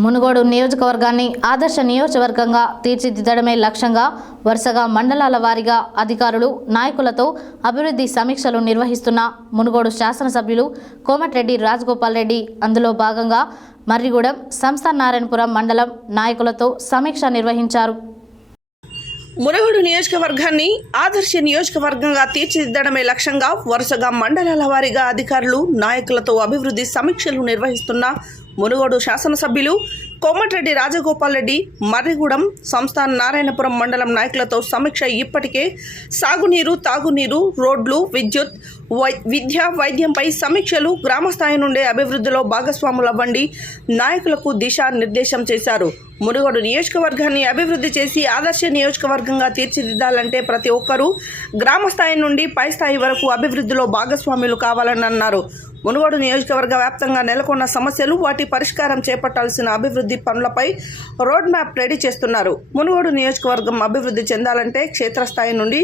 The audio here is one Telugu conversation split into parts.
మునుగోడు నియోజకవర్గాన్ని ఆదర్శ నియోజకవర్గంగా తీర్చిదిద్దడమే లక్ష్యంగా వరుసగా మండలాల వారీగా అధికారులు నాయకులతో అభివృద్ధి సమీక్షలు నిర్వహిస్తున్న మునుగోడు శాసనసభ్యులు కోమటిరెడ్డి రాజగోపాల్ రెడ్డి. అందులో భాగంగా మర్రిగూడెం సంస్థ నారాయణపురం మండలం నాయకులతో సమీక్ష నిర్వహించారు. మునగోడు నియోజకవర్గాన్ని ఆదర్శ నియోజకవర్గంగా తీర్చిదిద్దడమే లక్ష్యంగా వరుసగా మండలాల వారీగా అధికారులు నాయకులతో అభివృద్ధి సమీక్షలు నిర్వహిస్తున్న మునుగోడు శాసనసభ్యులు కోమటిరెడ్డి రాజగోపాల్ రెడ్డి మర్రిగూడెం సంస్థాన్ నారాయణపురం మండలం నాయకులతో సమీక్ష ఇప్పటికే సాగునీరు తాగునీరు రోడ్లు విద్యుత్ వై విద్య వైద్యంపై సమీక్షలు గ్రామస్థాయి నుండే అభివృద్ధిలో భాగస్వాములవ్వండి నాయకులకు దిశా నిర్దేశం చేశారు. మునుగోడు నియోజకవర్గాన్ని అభివృద్ధి చేసి ఆదర్శ నియోజకవర్గంగా తీర్చిదిద్దాలంటే ప్రతి ఒక్కరూ గ్రామ స్థాయి నుండి పై స్థాయి వరకు అభివృద్ధిలో భాగస్వాములు కావాలని అన్నారు మునుగోడు నియోజకవర్గ వ్యాప్తంగా నెలకొన్న సమస్యలు వాటి పరిష్కారం చేపట్టాల్సిన అభివృద్ధి పనులపై రోడ్ మ్యాప్ రెడీ చేస్తున్నారు. మునుగోడు నియోజకవర్గం అభివృద్ధి చెందాలంటే క్షేత్రస్థాయి నుండి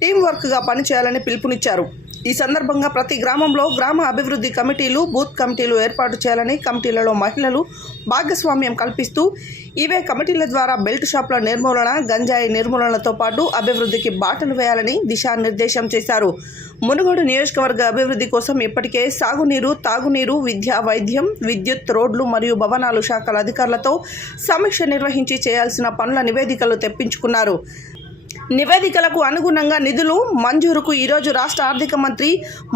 టీం వర్క్గా పనిచేయాలని పిలుపునిచ్చారు. ఈ సందర్భంగా ప్రతి గ్రామంలో గ్రామ అభివృద్ధి కమిటీలు బూత్ కమిటీలు ఏర్పాటు చేయాలని కమిటీలలో మహిళలు భాగస్వామ్యం కల్పిస్తూ ఇవే కమిటీల ద్వారా బెల్ట్ షాప్ల నిర్మూలన గంజాయి నిర్మూలనతో పాటు అభివృద్ధికి బాటలు వేయాలని దిశానిర్దేశం చేశారు. మునుగోడు నియోజకవర్గ అభివృద్ధి కోసం ఇప్పటికే సాగునీరు తాగునీరు విద్య వైద్యం విద్యుత్ రోడ్లు మరియు భవనాలు శాఖల అధికారులతో సమీక్ష నిర్వహించి చేయాల్సిన పనుల నివేదికలు తెప్పించుకున్నారు. నివేదికలకు అనుగుణంగా నిధులు మంజూరుకు ఈరోజు రాష్ట్ర ఆర్థిక మంత్రి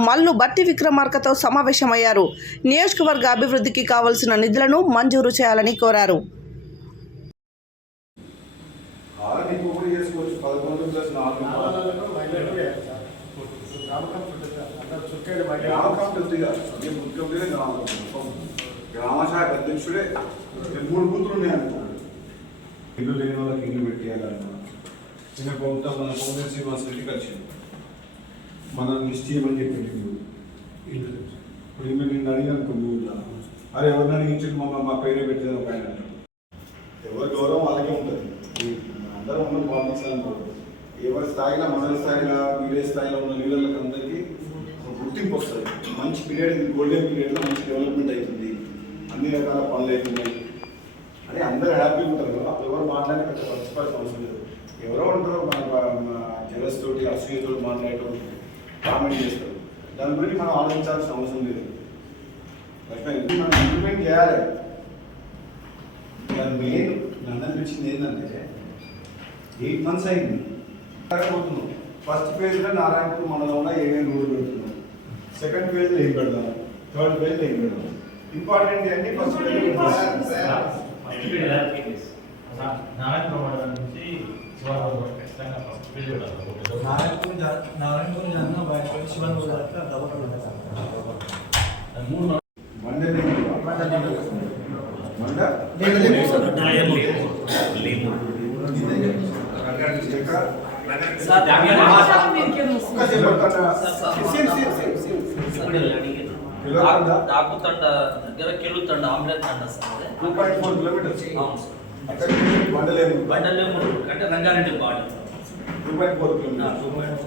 మల్లు బట్టి విక్రమార్కతో సమావేశమయ్యారు. నియోజకవర్గ అభివృద్ధికి కావలసిన నిధులను మంజూరు చేయాలని కోరారు. ఆరు గ్రామ శాఖ అధ్యక్షుడే. మూడు కూతురు ఉన్నాయి ఇల్లు లేని వాళ్ళకి ఇల్లు పెట్టేయాలన్నా చిన్న ప్రభుత్వం మన పౌర్ణ శ్రీనివాస్ రెడ్డికి వచ్చింది మనం నిశ్చయమని చెప్పింది ఇప్పుడు ఈమె నేను అడిగాను మీ ఊళ్ళో అరే ఎవరిని అడిగించి మా మా పేరే పెట్టేది ఒక ఆయన ఎవరి గౌరవం వాళ్ళకే ఉంటుంది అందరం ఉన్న పాలిటిక్స్ అనుకోరు ఎవరి స్థాయిలో మండల స్థాయిలో విలేజ్ స్థాయిలో ఉన్న లీడర్లకు అందరికీ ఒక గుర్తింపు వస్తుంది మంచి పీరియడ్ గోల్డెన్ పీరియడ్లో మంచి డెవలప్మెంట్ అవుతుంది అన్ని రకాల పనులు అవుతున్నాయి అని అందరూ హ్యాపీగా ఉంటారు కదా అప్పుడు ఎవరు మాట్లాడి పెద్ద పరస్పరం అవసరం లేదు ఎవరో ఉంటారో మన జలస్ తోటి అసూయతో మాట్లాడటం కామెంట్ చేస్తారు. దాని గురించి మనం ఆలోచించాల్సిన అవసరం లేదు. మనం ఇంప్లిమెంట్ చేయాలి. దాని మెయిన్ నన్ను అనిపించింది ఏంటంటే ఎయిట్ మంత్స్ అయింది. పోతున్నాం ఫస్ట్ ఫేజ్లో నారాయణపూర్ మండలంలో ఏమేమి రోడ్లు పెడుతున్నాం? సెకండ్ ఫేజ్లో ఏం పెడదాం? థర్డ్ ఫేజ్లో ఏం పెడదాం? ఇంపార్టెంట్ ఏంటి ఫస్ట్ నారాయణపురం మండలం నుంచి పక్కన. పిలవకుండా? దాకుతండ దగ్గర కెలుతండ ఆమ్లెట్ తండ సార్ అదే. టూ పాయింట్ ఫోర్ కిలోమీటర్స్ అవును సార్. అక్కడికి మండలేము బండలేము అంటే Rangareddy body two point four kilometres